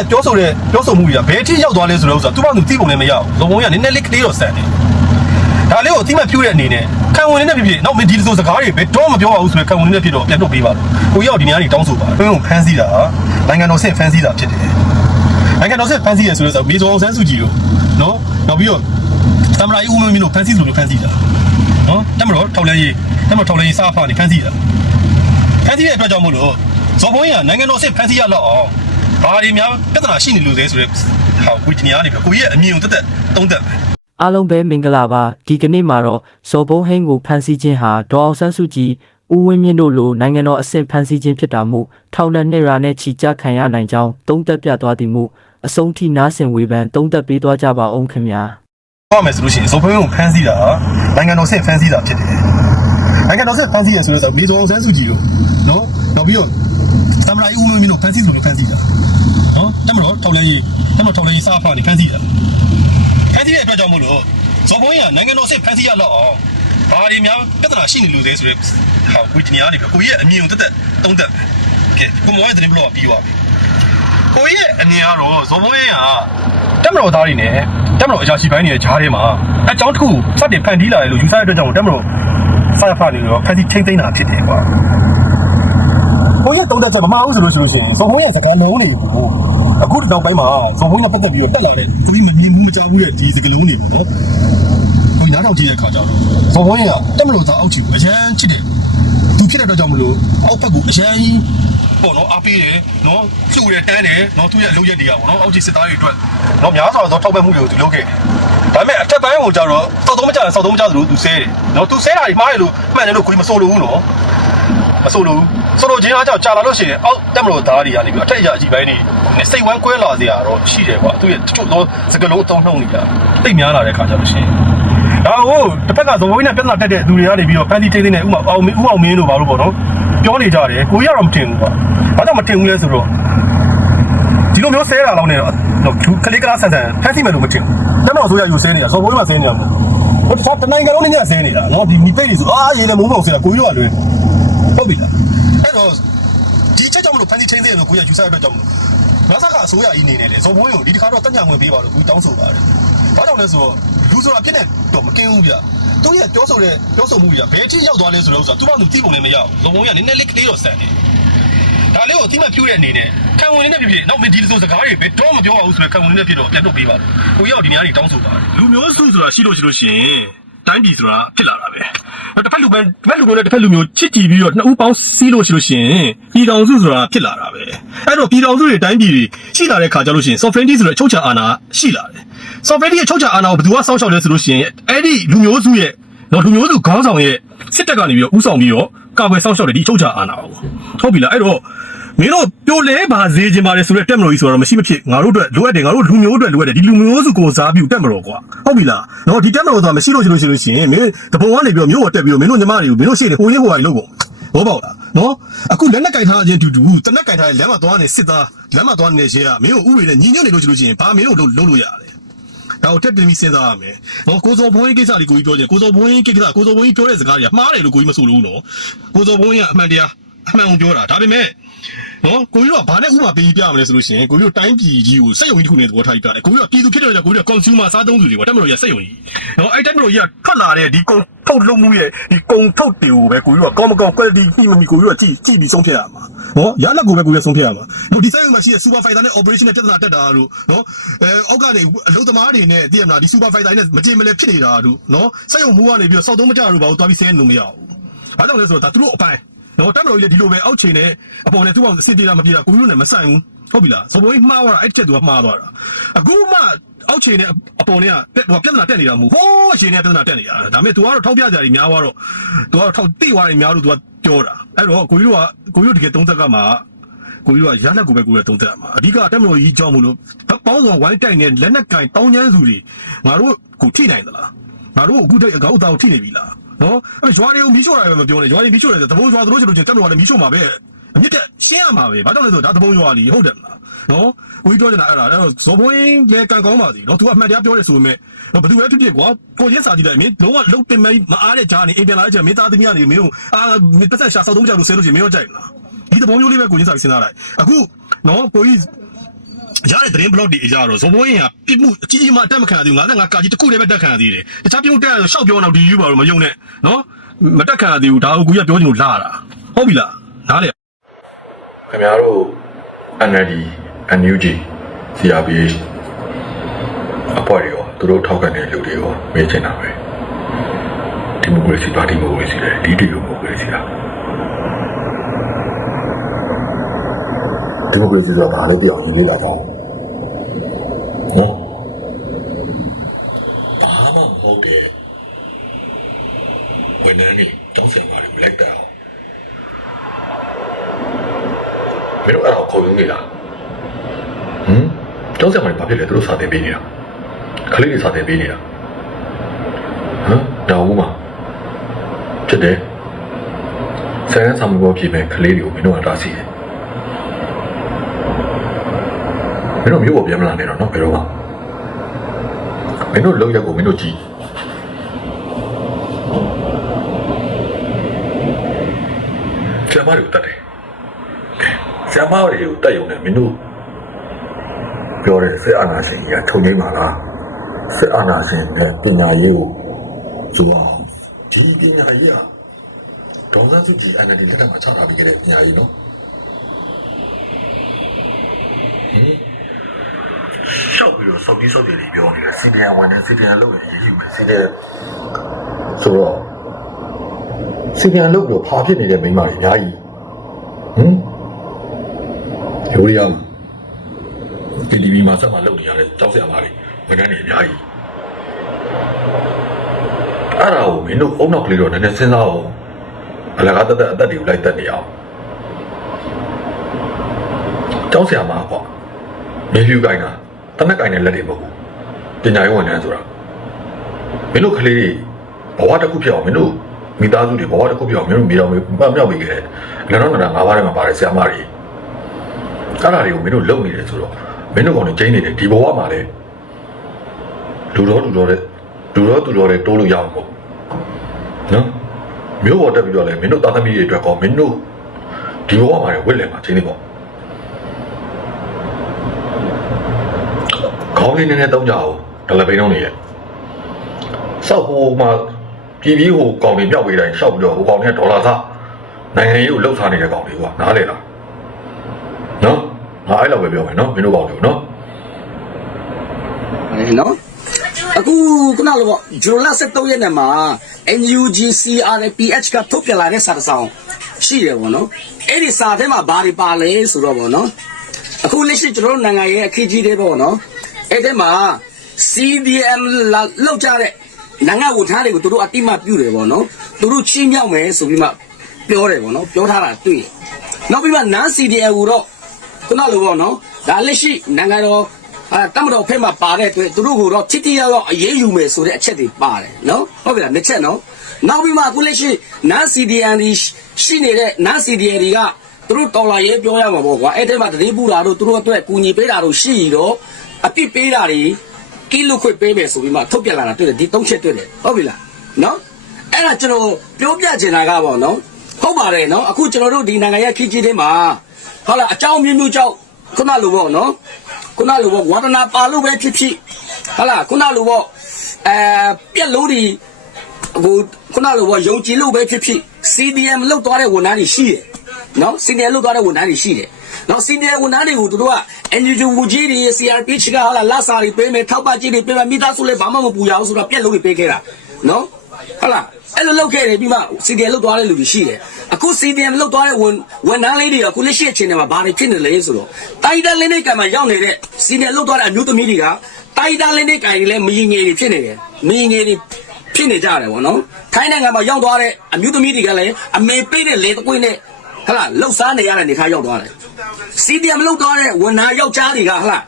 ကပြောဆိုတဲ့ပြောဆိုမှုတွေကဘယ်အထိရောက်သွားလဲဆိုတော့ဥစ္စာသူ့ဘာသူသိပုံလည်းမရဘူးဇုံဘုံကနည်းနည်းလေးကလေးတော့ဆန်တယ်ဒါလေးကိုအတိမတ်ပြူတဲ့အနေနဲ့ခံဝင်နေတဲ့ဖြစ်ဖြစ်နောက်မင်းဒီလိုဆိုစကားတွေဘယ်တော့မပြောပါဘူးဆိုရင်ခံဝင်နေတဲ့ဖြစ်တော့ပြန်ထုတ်ပေးပါလို့ကိုရောက်ဒီနေရာကြီးတောင်းဆိုပါဘင်းကိုဖမ်းဆီးတာနိုင်ငံတော်ဆင့်ဖမ်းဆီးတာဖြစ်တယ်နိုင်ငံတော်ဆင့်ဖမ်းဆီးရဆိုတော့မေဇောအောင်ဆန်းစုကြည်တို့နော်နောက်ပြီးတော့သမ္မတကြီးဦးမင်းမင်းတို့ဖမ်းဆီးဆိုလို့ဖမ်းဆီးတာနော်တမတော်ထောက်လဲရေးတမတော်ထောက်လဲရေးစားဖာနေဖမ်းဆီးတာဖန်တီးတဲ့အတွက်ကြောင့်မို့လို့ဇော်ဘုံကြီးကနိုင်ငံတော်စစ်ဖန်တီးရတော့အောင် ဘာတွေများပြဿနာရှိနေလို့လဲဆိုတော့ဟာကိုဒီနေရာနေပြီကိုကြီးရဲ့အမြင်ကိုတက်တက်တုံးတက်အားလုံးပဲမင်္ဂလာပါဒီကနေ့မှာတော့ဇော်ဘုံဟင်းကိုဖမ်းဆီးခြင်းဟာဒေါ်အောင်ဆန်းစုကြည်ဦးဝင်းမြင့်တို့လိုနိုင်ငံတော်အဆင့်ဖမ်းဆီးခြင်းဖြစ်တာမို့ထောင်နဲ့နှစ်ရာနဲ့ချီကြခံရနိုင်ကြောင်းသုံးသက်ပြသွားသည်မို့အဆုံးထိနားဆင်ဝေဖန်သုံးသက်ပေးသွားကြပါအောင်ခင်ဗျာပြောမယ်ဆိုလို့ရှိရင်ဇော်ဘုံကြီးကိုဖမ်းဆီးတာနိုင်ငံတော်စစ်ဖမ်းဆီးတာဖြစ်တယ်နိုင်ငံတော်စစ်ဖမ်းဆီးရဆိုတော့မေဇော်အောင်ဆန်းစုကြည်တို့နော်နောက်ပြီးတော့သမ္မတကြီးဦးမင်းမင်းတို့ဖမ်းဆီးဆိုလို့ဖမ်းဆီးတာ နော်တမတော်ထောက်လဲရေးတမတော်ထောက်လဲရေးစားဖာနေဖမ်းဆီးတာဖမ်းဆီးတဲ့အတွက်ကြောင့်မို့လို့ဇော်ဘုံကြီးကနိုင်ငံတော်စစ်ဖမ်းဆီးရတော့အောင်ဘာတွေများပြဿနာရှိနေလို့လဲဆိုတော့ဟာကိုဒီနေရာနေပြီကိုကြီးရဲ့အမြင်ကိုတက်တက်တုံးတက်ကဲကိုမောရဲ့တင်ဘလော့ပြီးသွားပြီကိုကြီးရဲ့အမြင်ကတော့ဇော်ဘုံရင်ကတက်မတော်သားတွေနဲ့တက်မတော်အရာရှိပိုင်းတွေရဲ့ဂျားထဲမှာအကြောင်းတစ်ခုစတင်ဖန်တီးလာတယ်လို့ယူဆတဲ့အတွက်ကြောင့်တက်မတော်ဖာဖာနေတော့ဖန်တီးချိန်သိမ်းတာဖြစ်တယ်ကွာ ကိုကြီးတုံးတက်ချက်မမအောင်ဆိုလို့ရှိလို့ရှိရင်ဇော်ဘုံရဲ့စကားလုံးတွေကိုအခုဒီနောက်ပိုင်းမှာဇော်ဘုံနဲ့ပတ်သက်ပြီးတော့တက်လာတဲ့သူကြီးမမြင်ဘူးမကြားဘူးတဲ့ဒီစကားလုံးတွေပေါ့နော်ကိုကြီးနားထောင်ကြည့်တဲ့အခါကျတော့ဇော်ဘုံရင်ကတက်မတော်သားအောက်ချီကိုအရန်ချစ်တယ်သူဖြစ်တဲ့အတွက်ကြောင့်မလို့အောက်ဘက်ကိုအရန်ကြီးပေါ့နော်အားပေးတယ်နော်ကျူတယ်တန်းတယ်နော်သူ့ရဲ့အလုပ်ရက်တွေကပေါ့နော်အောက်ခြေစစ်သားတွေအတွက်နော်များစွာသောထောက်ပံ့မှုတွေကိုသူလုပ်ခဲ့တယ်ဒါပေမဲ့အထက်ပိုင်းကိုကျတော့စောက်သုံးမကြတယ်စောက်သုံးမကြသလိုသူဆဲတယ်နော်သူဆဲတာတွေမှားတယ်လို့မှန်တယ်လို့ကိုကြီးမဆိုလို့ဘူးနော်မဆိုလို့ ဆိုလို့ချင်းအားကြောင့်ကြာလာလို့ရှိရင်အောက်တက်မလို့သားတွေကနေပြီးအထက်အရာအကြီးပိုင်းတွေနဲ့စိတ်ဝမ်းကွဲလာစရာတော့ရှိတယ်ကွာသူရဲ့တချို့သောစကလုံးအသုံးနှုံနေတာတိတ်များလာတဲ့ခါကျတော့ရှင်ဒါဟိုတစ်ဖက်ကဇော်ဝင်းနဲ့ပြဿနာတက်တဲ့သူတွေကနေပြီးတော့ဖန်တီထိသိနေဥမာအောင်မင်းဥအောင်မင်းတို့ဘာလို့ပေါ့နော်ပြောနေကြတယ်ကိုကြီးကတော့မတင်ဘူးကွာဘာကြောင့်မတင်ဘူးလဲဆိုတော့ဒီလိုမျိုးဆဲတာလောက်နေတော့သူကလေးကလားဆန်ဆန်ဖန်စီမယ်လို့မတင်ဘူးတက်တော့ဆိုရယူဆဲနေတာဇော်ဝင်းမှာဆဲနေတာမဟုတ်ဟိုတခြားတနိုင်ငံလုံးနေနေဆဲနေတာနော်ဒီမိပိတ်တွေဆိုအာရေလည်းမိုးမအောင်ဆဲတာကိုကြီးတော့လွယ်ဟုတ်ပြီလား အဲ့တော့ဒီချက်ကြောင့်မလို့ဖန်တီထိသိနေလို့ကိုကြီးကယူဆရတဲ့ကြောင့်မလို့ဘာသာကအစိုးရကြီးနေနေတယ်ဇော်ဝင်းကိုဒီတစ်ခါတော့တက်ညာဝင်ပေးပါလို့ကိုကြီးတောင်းဆိုပါတယ်ဘာကြောင့်လဲဆိုတော့လူဆိုတာဖြစ်နေတော့မကင်းဘူးဗျသူရဲ့ပြောဆိုတဲ့ပြောဆိုမှုတွေကဘယ်အထိရောက်သွားလဲဆိုတော့ဥစ္စာသူ့ဘာသူသိပုံလည်းမရဘူးဇော်ဝင်းကနည်းနည်းလေးကလေးတော့ဆန်တယ်ဒါလေးကိုအတိမတ်ပြူတဲ့အနေနဲ့ခံဝင်နေတဲ့ဖြစ်ဖြစ်နောက်မင်းဒီလိုစကားတွေဘယ်တော့မပြောပါဘူးဆိုရင်ခံဝင်နေတဲ့ဖြစ်တော့ပြန်ထုတ်ပေးပါလို့ကိုရောက်ဒီနေရာကြီးတောင်းဆိုပါတယ်လူမျိုးစုဆိုတာရှိလို့ရှိလို့ရှိရင်တိုင်းပြည်ဆိုတာဖြစ်လာတာပဲ တစ်ဖက်လူပဲတစ်ဖက်လူမျိုးနဲ့တစ်ဖက်လူမျိုးချစ်ကြည်ပြီးတော့နှစ်ဦးပေါင်းစီးလို့ရှိလို့ရှိရင်ပြည်တော်စုဆိုတာဖြစ်လာတာပဲအဲ့တော့ပြည်တော်စုတွေတိုင်းပြည်တွေရှိလာတဲ့ခါကျလို့ရှိရင် sovereignty ဆိုတဲ့အချုပ်ချာအာဏာရှိလာတယ် sovereignty ရဲ့ချုပ်ချာအာဏာကိုဘယ်သူကစောင့်ရှောက်လဲဆိုလို့ရှိရင်အဲ့ဒီလူမျိုးစုရဲ့တော့လူမျိုးစုခေါင်းဆောင်ရဲ့စစ်တပ်ကနေပြီးတော့ဥဆောင်ပြီးတော့ကာကွယ်စောင့်ရှောက်တယ်ဒီချုပ်ချာအာဏာကိုဟုတ်ပြီလားအဲ့တော့ မင်းတို့ပြိုလဲပါစေခြင်းပါတယ်ဆိုတဲ့တက်မလို့ကြီးဆိုတော့မရှိမဖြစ်ငါတို့အတွက်လိုအပ်တယ်ငါတို့လူမျိုးအတွက်လိုအပ်တယ်ဒီလူမျိုးစုကိုစားပြီးတက်မလို့ကွာဟုတ်ပြီလားနော်ဒီတက်မလို့ဆိုတာမရှိလို့ရှိလို့ရှိလို့ရှိရင်မင်းတပုံကနေပြီးတော့မျိုးကိုတက်ပြီးတော့မင်းတို့ညီမတွေကိုမင်းတို့ရှေ့နေဟိုရေးဟိုဟာကြီးလုပ်ကုန်ဘောပေါက်လားနော်အခုလက်နဲ့ကြိုက်ထားခြင်းတူတူတနက်ကြိုက်ထားတဲ့လမ်းမှာသွားနေစစ်သားလမ်းမှာသွားနေတဲ့ရှေ့ကမင်းတို့ဥပဒေနဲ့ညီညွတ်နေလို့ရှိလို့ရှိရင်ဘာမင်းတို့လုပ်လုပ်လို့ရတယ်ဒါကိုတက်တင်ပြီးစဉ်းစားရမယ်။နော်ကိုစောဘုန်းကြီးကိစ္စလေးကိုကြီးပြောချင်ကိုစောဘုန်းကြီးကိစ္စကိုစောဘုန်းကြီးပြောတဲ့စကားတွေကမှားတယ်လို့ကိုကြီးမဆိုလို့ဘူးနော်။ကိုစောဘုန်းကြီးကအမှန်တရားအမှန်ကိုပြောတာဒါပေမဲ့ နော်ကိုကြီးကဘာနဲ့ဥမာပေးပြရမလဲဆိုလို့ရှိရင်ကိုကြီးတို့တိုင်းပြည်ကြီးကိုစက်ယုံကြီးတစ်ခုနဲ့သဘောထားပြီးပြတယ်။ကိုကြီးကပြည်သူဖြစ်တဲ့ကြောင့်ကိုကြီးက consumer စားသုံးသူတွေပေါ့တက်မလို့ရစက်ယုံကြီး။နော်အဲ့တက်မလို့ရထွက်လာတဲ့ဒီကုန်ထုတ်လုပ်မှုရဲ့ဒီကုန်ထုတ်တွေကိုပဲကိုကြီးကကောင်းမကောင်း quality ညှိမမီကိုကြီးကကြည့်ကြည့်ပြီးဆုံးဖြတ်ရမှာ။နော်ရလက်ကိုပဲကိုကြီးကဆုံးဖြတ်ရမှာ။နော်ဒီစက်ယုံမှာရှိတဲ့ supervisor နဲ့ operation နဲ့ပြဿနာတက်တာတို့နော်အဲအောက်ကနေအလုပ်သမားတွေနဲ့တည်ရမလားဒီ supervisor နဲ့မကြင်မလဲဖြစ်နေတာတို့နော်စက်ယုံမှုကနေပြီးတော့စောက်သုံးမကြတို့ဘာလို့တွားပြီးဆင်းလို့မရဘူး။ဘာကြောင့်လဲဆိုတော့ဒါသူတို့အပိုင်း နော်တက်မလို့ကြီးလည်းဒီလိုပဲအောက်ခြေနဲ့အပေါ်နဲ့သူ့အောင်အဆင်ပြေတာမပြေတာကိုကြီးတို့နဲ့မဆိုင်ဘူးဟုတ်ပြီလား။ဆိုပေါ်ကြီးမှားသွားတာအဲ့ချက်သူကမှားသွားတာ။အခုမှအောက်ခြေနဲ့အပေါ်နဲ့ကဟိုပြဿနာတက်နေတာမဟုတ်ဟိုးအခြေနဲ့ပြဿနာတက်နေတာဒါပေမဲ့ तू ကတော့ထောက်ပြကြတယ်များသွားတော့ तू ကတော့ထောက်တိသွားတယ်များလို့ तू ကပြောတာအဲ့တော့ကိုကြီးတို့ကကိုကြီးတို့တကယ်သုံးသက်ကမှကိုကြီးတို့ကရလက်ကိုပဲကိုယ်ကသုံးသက်ရမှာအဓိကတက်မလို့ကြီးကြောင်းမလို့ပေါင်းဆောင်ဝိုင်းတိုင်နဲ့လက်နက်ကင်တောင်းချမ်းစုတွေငါတို့ကိုထိနိုင်သလားငါတို့အခုတည်းအကောက်အတောင်ထိနေပြီလား နော်အဲ့ရွာတွေကိုမီးရှို့တာပဲမပြောနဲ့ရွာတွေမီးရှို့တယ်တဘုံရွာတို့ဆိုလို့ချင်းတက်မလို့ကလည်းမီးရှို့မှာပဲအမြင့်တက်ရှင်းရမှာပဲဘာကြောင့်လဲဆိုတော့ဒါတဘုံရွာလीဟုတ်တယ်မလားနော်ကိုကြီးပြောနေတာအဲ့ဒါအဲ့တော့ဇော်ဘွင်းလည်းကန်ကောင်းပါစီနော် तू အမှန်တရားပြောတယ်ဆိုပေမဲ့တော့ဘယ်သူပဲဖြစ်ဖြစ်ကွာကိုရင်းစာကြည့်တယ်မင်းလုံးဝလုံးတင်မမအားတဲ့ဂျာနေအိမ်ပြန်လာတဲ့ဂျာမင်းသားသမီးကနေမင်းကိုအာပတ်သက်ရှာစောက်သုံးကြလို့ဆဲလို့ချင်းမင်းရောကြိုက်မလားဒီတဘုံမျိုးလေးပဲကိုရင်းစာပြီးစဉ်းစားလိုက်အခုနော်ကိုကြီး ရတဲ့သတင်းဘလော့တွေအရာတော့ဇော်ဘိုးရင်ကပြစ်မှုအကြီးကြီးမှအတက်မခံရသေးဘူး55ကာကြီးတစ်ခုတည်းပဲတက်ခံရသေးတယ်တခြားပြစ်မှုတက်ရတော့ရှောက်ပြောတော့ဒီယူပါတော့မယုံနဲ့နော်မတက်ခံရသေးဘူးဒါကိုကူကပြောချင်လို့လာတာဟုတ်ပြီလားနားလေခင်ဗျားတို့ NLD NUG CRPH အဖွဲ့တွေရောသူတို့ထောက်ခံတဲ့လူတွေရောမေးချင်တာပဲဒီမိုကရေစီပါတီမိုကရေစီလေဒီဒီမိုကရေစီလား ဒီမိုကရေစီဆိုတာဘာလဲပြောင်းရေးလေးလာကြအောင်ဟောဘာမှမဟုတ်တဲ့ဘယ်နဲ့နေတောင်းဆရာပါလေလက်တောင်မင်းတို့အဲ့ဒါကိုခေါ်ယူနေလားဟမ်ကျောင်းဆရာမတွေဘာဖြစ်လဲသူတို့စာသင်ပေးနေတာခလေးတွေစာသင်ပေးနေတာဟမ်ဒါဘူးမဖြစ်တယ်ဆယ်ရန်စာမပေါ်ဖြစ်မဲ့ခလေးတွေကိုမင်းတို့ကတားဆီးတယ် မင်းတို့မျိုးပေါ်ပြန်မလာနဲ့တော့နော်ဘယ်တော့မှမင်းတို့လောက်ရက်ကိုမင်းတို့ကြည့်ဆရာမတွေကိုတတ်တယ်ဆရာမတွေကိုတက်ရုံနဲ့မင်းတို့ပြောတဲ့စစ်အာဏာရှင်ကြီးကထုံငိမ့်ပါလားစစ်အာဏာရှင်နဲ့ပညာရေးကိုဇူအောင်ဒီပညာရေးကဒေါန်ဆန်းစုကြည်အန်ဒီလက်ထက်မှာချထားပေးခဲ့တဲ့ပညာရေးနော်ဟင် ရှောက်ပြီးတော့စောက်ပြီးစောက်တယ်လေးပြောနေတယ်စီဒီအန်ဝန်နဲ့စီဒီအန်လုပ်ရင်ရေးယူမယ်စီဒီအန်ဆိုတော့စီဒီအန်လုပ်ပြီးတော့ဖာဖြစ်နေတဲ့မိန်းမတွေအများကြီးဟင်ရိုးရီးယားဒီဒီဗီမှာဆက်မှလုပ်နေရတဲ့တောက်ဆရာမတွေဝန်ထမ်းတွေအများကြီးအဲ့ဒါကိုမင်းတို့အုံနောက်ကလေးတော့နည်းနည်းစဉ်းစားအောင်အလကားတက်တက်အသက်တွေကိုလိုက်တက်နေအောင်တောက်ဆရာမပေါ့မေဖြူကိုင်းတာ တနက်ကိုင်းတဲ့လက်တွေမဟုတ်ဘူးပညာရေးဝန်ထမ်းဆိုတာမင်းတို့ကလေးတွေဘဝတစ်ခုဖြစ်အောင်မင်းတို့မိသားစုတွေဘဝတစ်ခုဖြစ်အောင်မင်းတို့မိတော်မေပတ်မြောက်ပြီးခဲ့တယ်လည်းတော့ငါငါးပါးထဲမှာပါတယ်ဆရာမတွေအဲ့ဒါတွေကိုမင်းတို့လုံနေတယ်ဆိုတော့မင်းတို့ကောင်တွေကျင်းနေတယ်ဒီဘဝမှာလေလူတော်လူတော်တဲ့လူတော်သူတော်တဲ့တိုးလို့ရအောင်ပေါ့နော်မျိုးပေါ်တက်ပြီးတော့လေမင်းတို့သားသမီးတွေအတွက်ကောမင်းတို့ဒီဘဝမှာလေဝစ်လည်မှာကျင်းနေပေါ့ခေါင်း လေးနည်းနည်းတောင်းကြအောင်ဒလပိန်တော့နေရဲ့စောက်ဟိုမှာပြည်ပြီးဟိုကောင်တွေမြောက်ပေးတိုင်းရှောက်ပြီးတော့ဟိုကောင်တွေကဒေါ်လာသားနိုင်ငံရေးကိုလှုပ်ထားနေတဲ့ကောင်တွေကနားလေလားနော်ငါအဲ့လောက်ပဲပြောမယ်နော်မင်းတို့ကောင်းတယ်နော်အဲနော်အခုခုနလိုပေါ့ဂျူလာ73ရက်နေ့မှာ NUG CRPH ကထုတ်ပြလာတဲ့စာတစ်စောင်ရှိတယ်ပေါ့နော်အဲ့ဒီစာထဲမှာဘာတွေပါလဲဆိုတော့ပေါ့နော်အခုလက်ရှိကျွန်တော်တို့နိုင်ငံရဲ့အခင်းကြီးတွေပေါ့နော် အဲ့ဒီမှာ CDM လာလောက်ကြတဲ့နိုင်ငံဝန်ထမ်းတွေကိုသူတို့အတိမပြုတယ်ပေါ့နော်သူတို့ချင်းမြောက်မယ်ဆိုပြီးမှပြောတယ်ပေါ့နော်ပြောထားတာတွေ့တယ်နောက်ပြီးမှ non CDM ကိုတော့ခုနလိုပေါ့နော်ဒါလက်ရှိနိုင်ငံတော်အဲတမတော်ဖက်မှာပါတဲ့အတွက်သူတို့ကတော့တိတိယောက်ယောက်အရေးယူမယ်ဆိုတဲ့အချက်တွေပါတယ်နော်ဟုတ်ပြီလားတစ်ချက်နော်နောက်ပြီးမှအခုလက်ရှိနန် CDN ဒီရှိနေတဲ့နန် CDN တွေကသူတို့တော်လာရေးပြောရမှာပေါ့ကွာအဲ့ထဲမှာတတိပူတာတို့သူတို့အတွက်ကူညီပေးတာတို့ရှိတော့ အပြစ်ပေးတာတွေကီလုခွတ်ပေးမယ်ဆိုပြီးမှထုတ်ပြလာတာတွေ့တယ်ဒီသုံးချက်တွေ့တယ်ဟုတ်ပြီလားနော်အဲ့ဒါကျွန်တော်ပြောပြချင်တာကပေါ့နော်ဟုတ်ပါတယ်နော်အခုကျွန်တော်တို့ဒီနိုင်ငံရဲ့ခကြီးတွေမှာဟုတ်လားအကြောင်းမျိုးမျိုးကြောင့်ခုနလိုပေါ့နော်ခုနလိုပေါ့ဝါဒနာပါလို့ပဲဖြစ်ဖြစ်ဟုတ်လားခုနလိုပေါ့အဲပြက်လို့ဒီအခုခုနလိုပေါ့ယုံကြည်လို့ပဲဖြစ်ဖြစ် CDM လောက်သွားတဲ့ဝန်ထမ်းတွေရှိတယ်နော် CDM လောက်သွားတဲ့ဝန်ထမ်းတွေရှိတယ် နော် CDM ဝန်ထမ်းတွေကိုတို့က NUG ဝကြီးတွေ CRPH ကဟာလာလာစာတွေပေးမယ်ထောက်ပံ့ကြီးတွေပေးမယ်မိသားစုလည်းဘာမှမပူရအောင်ဆိုတော့ပြက်လို့ပေးခဲ့တာနော်ဟုတ်လားအဲ့လိုလုပ်ခဲ့တယ်ပြီးမှ CDM လောက်သွားတဲ့လူတွေရှိတယ်အခု CDM လောက်သွားတဲ့ဝန်ဝန်ထမ်းလေးတွေကအခုလက်ရှိအချိန်ထဲမှာဘာတွေဖြစ်နေလဲဆိုတော့တိုက်တန်းလင်းနေကံမှာရောက်နေတဲ့ CDM လောက်သွားတဲ့အမျိုးသမီးတွေကတိုက်တန်းလင်းနေကံတွေလည်းမရင်ငယ်တွေဖြစ်နေတယ်မရင်ငယ်တွေဖြစ်နေကြတယ်ဗောနော်ထိုင်းနိုင်ငံမှာရောက်သွားတဲ့အမျိုးသမီးတွေကလည်းအမေပေးတဲ့လေတကွင်းနဲ့ ဟလာလှုပ်ရှားနေရတဲ့နေခါရောက်သွားတယ် CDM လောက်သွားတဲ့ဝန်ထမ်းယောက်ျားတွေကဟလာ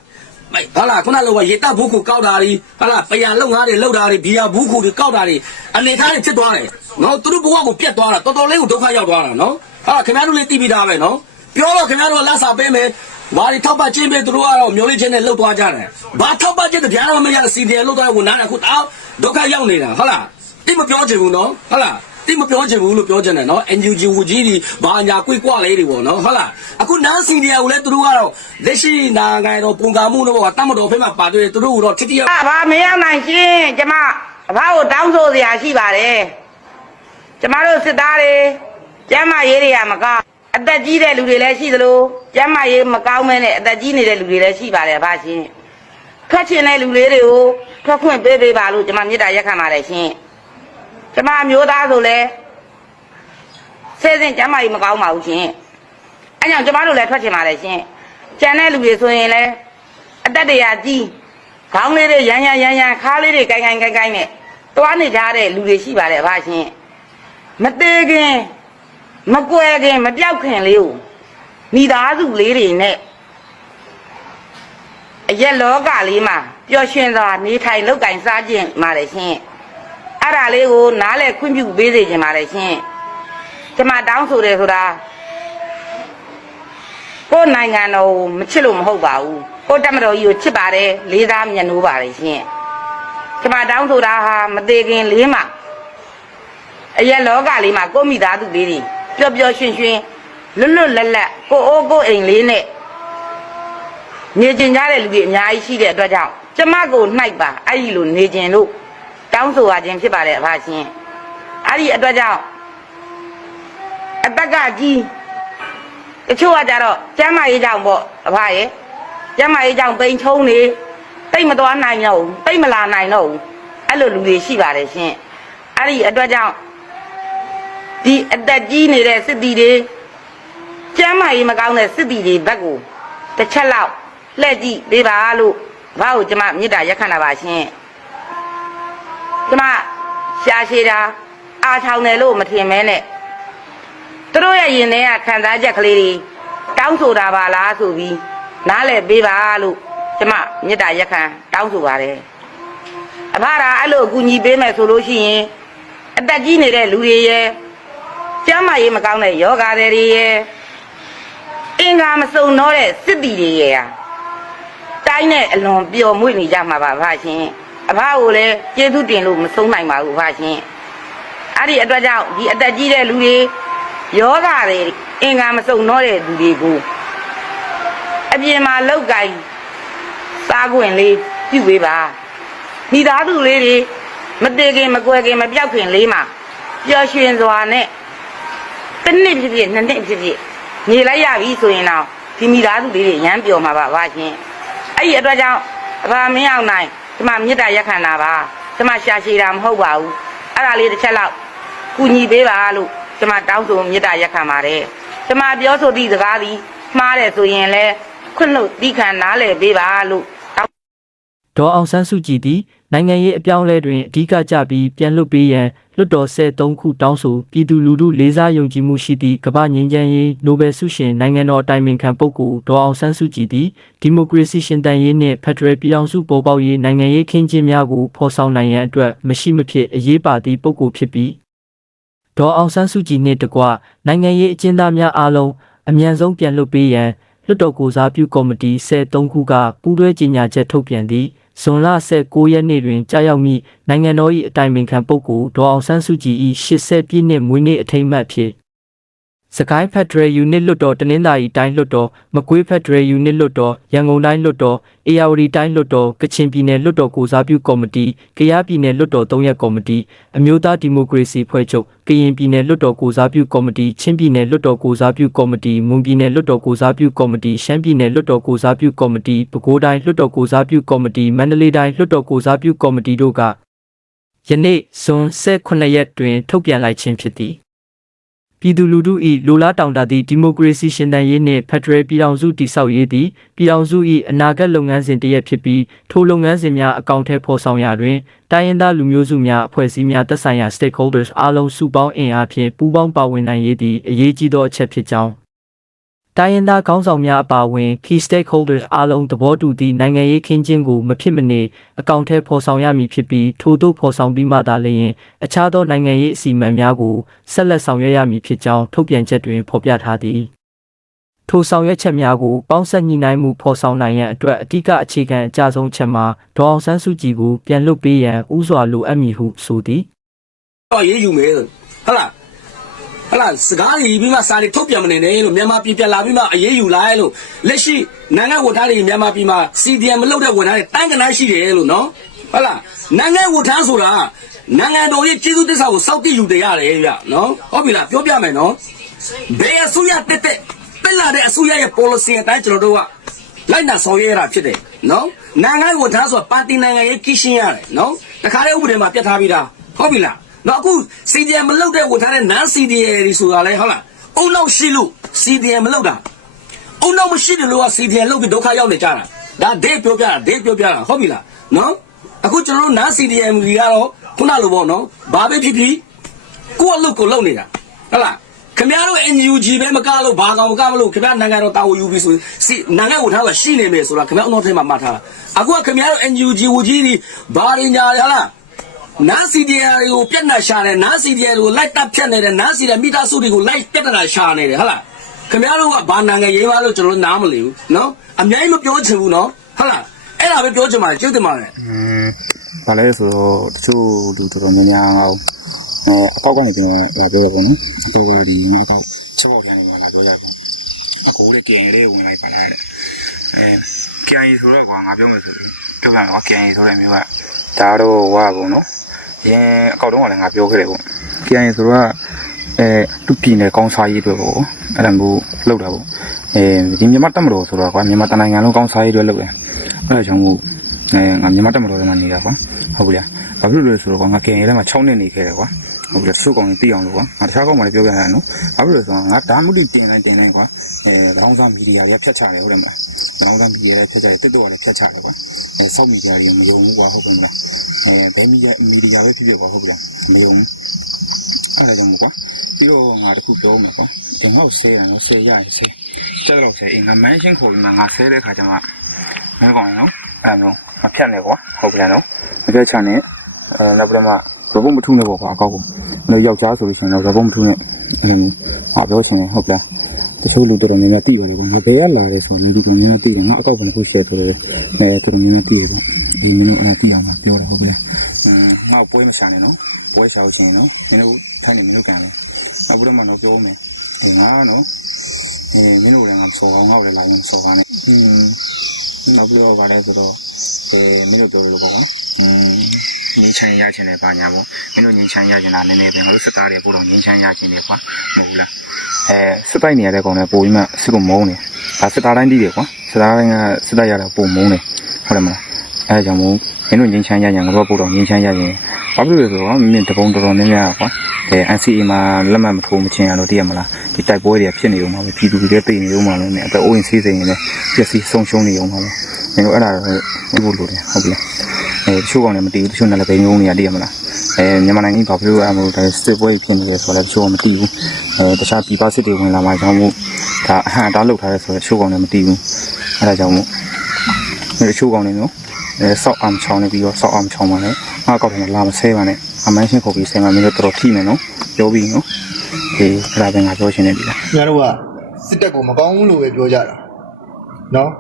မိုက်ဟာလာခုနလိုကရေတပ်ဘူးခုကောက်တာတွေဟာလာပယာလုံငါးတွေလောက်တာတွေဘီယာဘူးခုတွေကောက်တာတွေအနေထားတွေဖြစ်သွားတယ်နော်သူတို့ဘဝကိုပြတ်သွားတာတော်တော်လေးကိုဒုက္ခရောက်သွားတာနော်ဟာခင်ဗျားတို့လည်းသိပြီးသားပဲနော်ပြောတော့ခင်ဗျားတို့ကလက်စာပေးမယ်ဘာတွေထောက်ပချင်းပေးသူတို့ကတော့မျိုးလေးချင်းနဲ့လှုပ်သွားကြတယ်ဘာထောက်ပချင်းတရားတော်မရစီတယ်လှုပ်သွားတဲ့ဝန်ထမ်းကအခုတောက်ဒုက္ခရောက်နေတာဟုတ်လားတိမပြောချင်ဘူးနော်ဟုတ်လား တိမပြောချင်ဘူးလို့ပြောချင်တယ်နော် NUG ဝကြီးဒီဘာညာကွေ့ကွလေးတွေပေါ့နော်ဟုတ်လားအခုနန်းစီနီယာကိုလည်းသူတို့ကတော့လက်ရှိနိုင်ငံတော်ပုံကမှုတော့ကတတ်မတော်ဖိမှာပါတွေ့တယ်သူတို့ကတော့ထိတိယအဘာမရောက်နိုင်ရှင်ကျမအဘာကိုတောင်းဆိုစရာရှိပါတယ်ကျမတို့စစ်သားတွေကျမ်းမာရေးတွေကမကောင်းအသက်ကြီးတဲ့လူတွေလည်းရှိသလိုကျမ်းမာရေးမကောင်းမဲနဲ့အသက်ကြီးနေတဲ့လူတွေလည်းရှိပါတယ်အဘာရှင်ထွက်ချင်တဲ့လူလေးတွေကိုထွက်ခွင့်ပေးပေးပါလို့ကျမမေတ္တာရက်ခံပါတယ်ရှင် ကျမအမျိုးသားဆိုလဲဆဲစဉ်ကျမ်းမာရေးမကောင်းပါဘူးရှင်အဲကြောင့်ကျမတို့လည်းထွက်ချင်ပါတယ်ရှင်ကျန်တဲ့လူတွေဆိုရင်လည်းအသက်တရာကြီးခေါင်းလေးတွေရမ်းရမ်းရမ်းရမ်းခါးလေးတွေကိုင်ကိုင်ကိုင်ကိုင်နဲ့တွားနေကြတဲ့လူတွေရှိပါတယ်အဖရှင်မသေးခင်မကွယ်ခင်မပြောက်ခင်လေးကိုမိသားစုလေးတွေနဲ့အရက်လောကလေးမှာပျော်ရွှင်စွာနေထိုင်လောက်ကင်စားခြင်းပါတယ်ရှင် အဲ့ဒါလေးကိုနားလဲခွင့်ပြုပေးစေခြင်းပါတယ်ရှင်ကျမတောင်းဆိုတယ်ဆိုတာကိုယ်နိုင်ငံတော်ကိုမချစ်လို့မဟုတ်ပါဘူးကိုယ်တက်မတော်ကြီးကိုချစ်ပါတယ်လေးစားမြတ်နိုးပါတယ်ရှင်ကျမတောင်းဆိုတာဟာမသေးခင်လေးမှာအရက်လောကလေးမှာကိုယ့်မိသားစုလေးတွေပျော်ပျော်ရွှင်ရွှင်လွတ်လွတ်လပ်လပ်ကိုယ့်အိုးကိုယ့်အိမ်လေးနဲ့နေကျင်ကြတဲ့လူတွေအများကြီးရှိတဲ့အတွက်ကြောင့်ကျမကိုနှိုက်ပါအဲ့ဒီလိုနေကျင်လို့ တောင်းဆိုရခြင်းဖြစ်ပါတယ်အဖရှင်အဲ့ဒီအတွက်ကြောင့်အတက်ကကြီးတချို့ကကြတော့ကျမ်းမာရေးကြောင့်ပေါ့အဖရဲ့ကျမ်းမာရေးကြောင့်ပိန်ချုံနေတိတ်မသွားနိုင်တော့ဘူးတိတ်မလာနိုင်တော့ဘူးအဲ့လိုလူတွေရှိပါတယ်ရှင်အဲ့ဒီအတွက်ကြောင့်ဒီအသက်ကြီးနေတဲ့စစ်တီတွေကျမ်းမာရေးမကောင်းတဲ့စစ်တီတွေဘက်ကိုတစ်ချက်လောက်လှည့်ကြည့်ပေးပါလို့ဘာကိုကျမမေတ္တာရက်ခံတာပါရှင် ကျမရှာရှည်တာအားထောင်တယ်လို့မထင်မဲနဲ့သူတို့ရဲ့ရင်ထဲကခံစားချက်ကလေးတွေတောင်းဆိုတာပါလားဆိုပြီးနားလည်ပေးပါလို့ကျမမေတ္တာရက်ခံတောင်းဆိုပါတယ်အဖရာအဲ့လိုအကူညီပေးမယ်ဆိုလို့ရှိရင်အသက်ကြီးနေတဲ့လူတွေရဲ့ကျန်းမာရေးမကောင်းတဲ့ယောဂါတွေရဲ့အင်္ဂါမစုံတော့တဲ့စစ်တီတွေရဲ့ဟာတိုင်းနဲ့အလွန်ပျော်မွေ့နေကြမှာပါဖရှင် အဖကိုလည်းကျေးဇူးတင်လို့မဆုံးနိုင်ပါဘူးဖရှင်အဲ့ဒီအတွက်ကြောင့်ဒီအသက်ကြီးတဲ့လူတွေယောဂတွေအင်္ဂါမစုံတော့တဲ့သူတွေကိုအပြင်မှာလောက်ကင်စားခွင့်လေးပြုပေးပါမိသားစုလေးတွေမတည်ခင်မကွယ်ခင်မပြောက်ခင်လေးမှာပျော်ရွှင်စွာနဲ့တစ်နှစ်ဖြစ်ဖြစ်နှစ်နှစ်ဖြစ်ဖြစ်နေလိုက်ရပြီဆိုရင်တော့ဒီမိသားစုလေးတွေရမ်းပျော်မှာပါပါရှင်အဲ့ဒီအတွက်ကြောင့်အဖာမင်းအောင်နိုင် ဒီမှာမေတ္တာရက်ခံတာပါဒီမှာရှာရှည်တာမဟုတ်ပါဘူးအဲ့ဒါလေးတစ်ချက်လောက်ကူညီပေးပါလို့ကျမတောင်းဆိုမေတ္တာရက်ခံပါတယ်။ကျမပြောဆိုသည့်စကားသည်မှားတယ်ဆိုရင်လည်းခွင့်လို့တိခံနားလည်ပေးပါလို့တောင်းဒေါ်အောင်ဆန်းစုကြည်သည် နိုင်ငံရေးအပြောင်းအလဲတွင်အဓိကကျပြီးပြန်လွတ်ပေးရန်လွတ်တော်73ခုတောင်းဆိုပြည်သူလူထုလေးစားယုံကြည်မှုရှိသည့်ကမ္ဘာငြိမ်းချမ်းရေးနိုဘယ်ဆုရှင်နိုင်ငံတော်အတိုင်ပင်ခံပုဂ္ဂိုလ်ဒေါ်အောင်ဆန်းစုကြည်သည်ဒီမိုကရေစီရှင်တန်ရေးနှင့်ဖက်ဒရယ်ပြည်အောင်စုပေါ်ပေါက်ရေးနိုင်ငံရေးခင်းကျင်းများကိုဖော်ဆောင်နိုင်ရန်အတွက်မရှိမဖြစ်အရေးပါသည့်ပုဂ္ဂိုလ်ဖြစ်ပြီးဒေါ်အောင်ဆန်းစုကြည်နှင့်တကွနိုင်ငံရေးအကျဉ်းသားများအားလုံးအမြန်ဆုံးပြန်လွှတ်ပေးရန်လွှတ်တော်ကိုစားပြုကော်မတီ73ခုကပူးတွဲကြေညာချက်ထုတ်ပြန်သည့် ဇွန်လ19ရက်နေ့တွင်ကြာရောက်မည့်နိုင်ငံတော်၏အတိုင်ပင်ခံပုဂ္ဂိုလ်ဒေါ်အောင်ဆန်းစုကြည်၏80ပြည့်နှစ်မွေးနေ့အထိမ်းအမှတ်ဖြင့် စကိုင်းဖက်ဒရယ်ယူနစ်လွတ်တော်တနင်္သာရီတိုင်းလွတ်တော်မကွေးဖက်ဒရယ်ယူနစ်လွတ်တော်ရန်ကုန်တိုင်းလွတ်တော်အေရဝတီတိုင်းလွတ်တော်ကချင်ပြည်နယ်လွတ်တော်ကိုစားပြုကော်မတီကယားပြည်နယ်လွတ်တော်၃ရပ်ကော်မတီအမျိုးသားဒီမိုကရေစီဖွဲ့ချုပ်ကရင်ပြည်နယ်လွတ်တော်ကိုစားပြုကော်မတီချင်းပြည်နယ်လွတ်တော်ကိုစားပြုကော်မတီမွန်ပြည်နယ်လွတ်တော်ကိုစားပြုကော်မတီရှမ်းပြည်နယ်လွတ်တော်ကိုစားပြုကော်မတီပဲခူးတိုင်းလွတ်တော်ကိုစားပြုကော်မတီမန္တလေးတိုင်းလွတ်တော်ကိုစားပြုကော်မတီတို့ကယနေ့ဇွန်18ရက်တွင်ထုတ်ပြန်လိုက်ခြင်းဖြစ်သည် ပြည်သူလူထု၏လိုလားတောင်းတသည့်ဒီမိုကရေစီရှင်သန်ရေးနှင့်ဖက်ဒရယ်ပြည်ထောင်စုတည်ဆောက်ရေးသည်ပြည်ထောင်စု၏အနာဂတ်လုပ်ငန်းစဉ်တစ်ရပ်ဖြစ်ပြီးထိုလုပ်ငန်းစဉ်များအကောင့်ထဲပေါ်ဆောင်ရာတွင်တိုင်းရင်းသားလူမျိုးစုများအဖွဲ့အစည်းများသက်ဆိုင်ရာ stakeholders အားလုံးစုပေါင်းအင်အားဖြင့်ပူးပေါင်းပါဝင်နိုင်ရေးသည်အရေးကြီးသောအချက်ဖြစ်ကြောင်း တိုင်းရင်းသားခေါင်းဆောင်များအပါအဝင် key stakeholders အားလုံးသဘောတူသည့်နိုင်ငံရေးခင်းကျင်းကိုမဖြစ်မနေအကောင့်ထဲပေါ်ဆောင်ရမည်ဖြစ်ပြီးထို့သို့ပေါ်ဆောင်ပြီးမှသာလျှင်အခြားသောနိုင်ငံရေးအစီအမံများကိုဆက်လက်ဆောင်ရွက်ရမည်ဖြစ်ကြောင်းထုတ်ပြန်ချက်တွင်ဖော်ပြထားသည်ထိုဆောင်ရွက်ချက်များကိုပေါင်းစပ်ညှိနှိုင်းမှုဖော်ဆောင်နိုင်ရန်အတွက်အဓိကအခြေခံအကြဆုံးချက်မှာဒေါအောင်ဆန်းစုကြည်ကိုပြန်လွတ်ပေးရန်ဥစွာလိုအပ်မည်ဟုဆိုသည်တော့ရေးယူမယ်ဟုတ်လား ဟလာစကားကြီးပြီးမှစာတွေထုတ်ပြန်မနေနဲ့လို့မြန်မာပြည်ပြန်လာပြီးမှအေးအေးယူလိုက်လို့လက်ရှိနိုင်ငံဝတ်သားတွေမြန်မာပြည်မှာ CDM မလုပ်တဲ့ဝန်ထမ်းတွေတန်းကနားရှိတယ်လို့နော်ဟုတ်လားနိုင်ငံဝတ်သားဆိုတာနိုင်ငံတော်ရဲ့ကျေးဇူးတစ္ဆာကိုစောင့်တည်ယူတယ်ရတယ်ဗျနော်ဟုတ်ပြီလားပြောပြမယ်နော်ဘယ်အစိုးရတက်တက်တက်လာတဲ့အစိုးရရဲ့ policy အတိုင်းကျွန်တော်တို့ကလိုက်နာဆောင်ရွက်ရတာဖြစ်တယ်နော်နိုင်ငံဝတ်သားဆိုတာပါတီနိုင်ငံရဲ့ကိရှင်းရတယ်နော်တခါတည်းဥပဒေမှာပြတ်ထားပြီးသားဟုတ်ပြီလား နော်အခု CDM မလုပ်တဲ့ဝတ်ထားတဲ့ non CDM တွေဆိုတာလဲဟုတ်လားအုံနောက်ရှိလို့ CDM မလုပ်တာအုံနောက်မရှိတယ်လို့က CDM လုပ်ပြီးဒုက္ခရောက်နေကြတာဒါဒိတ်ပြောပြတာဒိတ်ပြောပြတာဟုတ်ပြီလားနော်အခုကျွန်တော်တို့ non CDM တွေကတော့ခုနလိုပေါ့နော်ဘာပဲဖြစ်ဖြစ်ကိုယ့်အလုပ်ကိုလုပ်နေတာဟုတ်လားခင်ဗျားတို့ NUG ပဲမကလို့ဘာကောင်မကမလို့ခင်ဗျားနိုင်ငံတော်တာဝန်ယူပြီးဆိုစီနိုင်ငံကိုထားကရှိနေမယ်ဆိုတာခင်ဗျားအနောက်ထဲမှာမှတ်ထားတာအခုကခင်ဗျားတို့ NUG ဝကြီးတွေဘာရင်းညာရလား နာစီဒီယာတွေကိုပြက်နှာရှာတယ်နာစီဒီယာတွေကိုလိုက်တက်ဖြတ်နေတယ်နာစီဒီယာမိသားစုတွေကိုလိုက်ပြက်နှာရှာနေတယ်ဟုတ်လားခင်ဗျားတို့ကဘာနိုင်ငံရေးပါလို့ကျွန်တော်နားမလည်ဘူးနော်အများကြီးမပြောချင်ဘူးနော်ဟုတ်လားအဲ့ဒါပဲပြောချင်ပါတယ်ကျေးဇူးတင်ပါတယ်။ဘာလဲဆိုတော့တချို့လူတော်တော်များများငါ့ကိုအဲအကောက်ကနေပြန်လာပြောရပေါ့နော်။အကောက်ကဒီငါအကောက်ချက်ပေါက်ပြန်နေမှာလာပြောရပေါ့။အကိုလည်းကြင်လေးဝင်လိုက်ပါလားတဲ့။အဲကြင်ဆိုတော့ကွာငါပြောမယ်ဆိုရင်ပြောပြမယ်ကွာကြင်ဆိုတဲ့မျိုးကဒါတော့ဝါပေါ့နော်။ ရင်အကောက်တော့ကလည်းငါပြောခဲ့တယ်ပေါ့။ကြင်ဆိုတော့အဲသူပြည်နယ်ကောင်းစားရေးအတွက်ပေါ့။အဲ့ဒါမျိုးလောက်တာပေါ့။အဲဒီမြန်မာတက်မတော်ဆိုတော့ကွာမြန်မာတနိုင်ငံလုံးကောင်းစားရေးအတွက်လုပ်တယ်။အဲ့ဒါကြောင့်မို့အဲငါမြန်မာတက်မတော်ထဲမှာနေတာကွာဟုတ်ပြီလားဘာဖြစ်လို့လဲဆိုတော့ကွာငါကင်ရဲထဲမှာ6နှစ်နေခဲ့တယ်ကွာဟုတ်ပြီလားတချို့ကောင်တွေသိအောင်လို့ကွာငါတခြားကောင်မှလည်းပြောပြရအောင်နော်ဘာဖြစ်လို့လဲဆိုတော့ငါဓာတ်မှုတိတင်တိုင်းတင်တိုင်းကွာအဲလောင်းစားမီဒီယာတွေကဖြတ်ချတယ်ဟုတ်တယ်မလားလောင်းစားမီဒီယာတွေဖြတ်ချတယ်တစ်တော့လည်းဖြတ်ချတယ်ကွာ အဲစောက်မီဒီယာတွေမယုံဘူးကွာဟုတ်ပြီမလားအဲဘယ်မီဒီယာမီဒီယာပဲဖြစ်ဖြစ်ကွာဟုတ်ပြီလားမယုံဘူးအဲ့ဒါကြောင့်မို့ကွာပြီးတော့ငါတခုပြောမှာကွာအင်ဟောက်ဆဲရနော်ဆဲရရင်ဆဲတက်တော့ဆဲအင်ငါမန်းရှင်းခေါ်ပြီးမှငါဆဲတဲ့ခါကျမှမင်းကောင်နော်အဲ့လိုမဖြတ်နဲ့ကွာဟုတ်ပြီလားနော်မဖြတ်ချနဲ့အဲနောက်ပြီးတော့မှရဘုံမထုနဲ့ပေါ့ကွာအကောက်ကိုအဲ့ယောက်ျားဆိုလို့ရှိရင်တော့ရဘုံမထုနဲ့အဲ့လိုဟာပြောချင်တယ်ဟုတ်ပြီလား တချို့လူတော်တော်များများသိပါတယ်ကွာငါဘယ်ရလာလဲဆိုတော့လူတော်များများသိတယ်ငါအကောက်ဘယ်နှခု share ဆိုတော့အဲတော်တော်များများသိတယ်ပေါ့အေးမင်းတို့အဲ့ဒါသိအောင်ပါပြောတာဟုတ်ပြီလားอืมငါ့ကိုပွဲမချနဲ့နော်ပွဲချောက်ချင်နော်မင်းတို့ထိုင်နေမင်းတို့ကန်တယ်နောက်ပြီးတော့မှတော့ပြောမယ်အေးငါနော်အေးမင်းတို့လည်းငါစော်အောင်ငါ့ကိုလည်းလာရင်စော်ပါနဲ့อืม နောက်ပြီးတော့ဗါလဲဆိုတော့အဲမင်းတို့ပြောလို့ပေါ့ကွာอืมငင်းချမ်းရချင်တယ်ပါညာပေါ့မင်းတို့ငင်းချမ်းရချင်တာနည်းနည်းပဲငါတို့စစ်သားတွေပို့တော့ငင်းချမ်းရချင်တယ်ကွာမဟုတ်ဘူးလား အဲစစ်တိုက်နေရတဲ့ကောင်တွေပို့ပြီးမှစစ်ကိုမုန်းတယ်ဒါစစ်သားတိုင်းတည်တယ်ကွာစစ်သားတိုင်းကစစ်တိုက်ရတာပို့မုန်းတယ်ဟုတ်တယ်မလားအဲဒါကြောင့်မို့မင်းတို့ငင်းချမ်းရရင်ငါတို့ပို့တော့ငင်းချမ်းရရင်ဘာဖြစ်လို့လဲဆိုတော့မင်းတပုံတော်တော်များများကွာအဲ NCA မှာလက်မှတ်မထိုးမချင်းရတော့တည်ရမလားဒီတိုက်ပွဲတွေဖြစ်နေဦးမှာပဲပြည်သူတွေတိတ်နေဦးမှာလည်းအသက်အိုးရင်ဆေးစိမ်နေလည်းပျက်စီးဆုံးရှုံးနေဦးမှာပဲမင်းတို့အဲ့ဒါတော့ဘို့လို့တယ်ဟုတ်ပြီလား အဲတချို့ကောင်လည်းမတည်ဘူးတချို့လည်းပဲငုံနေရတည်ရမလားအဲမြန်မာနိုင်ငံဘာဖြစ်လို့အဲ့လိုဒါစစ်ပွဲဖြစ်နေလဲဆိုတော့တချို့ကမတည်ဘူးအဲတခြားပြည်ပစစ်တွေဝင်လာမှကြောင့်မို့ဒါအဟံတားလုတ်ထားရဲဆိုတော့တချို့ကောင်လည်းမတည်ဘူးအဲ့ဒါကြောင့်မို့အဲတချို့ကောင်လည်းနော်အဲဆောက်အောင်ချောင်းနေပြီးတော့ဆောက်အောင်ချောင်းပါနဲ့ငါကောက်တယ်လာမဆဲပါနဲ့အမန်းရှင်းခုတ်ပြီးဆဲမှမင်းတို့တော်တော်ထိမယ်နော်ပြောပြီးနော်ဒီအဲ့ဒါပဲငါပြောရှင်းနေပြီလား။ညာတို့ကစစ်တပ်ကိုမကောင်းဘူးလို့ပဲပြောကြတာ။နော်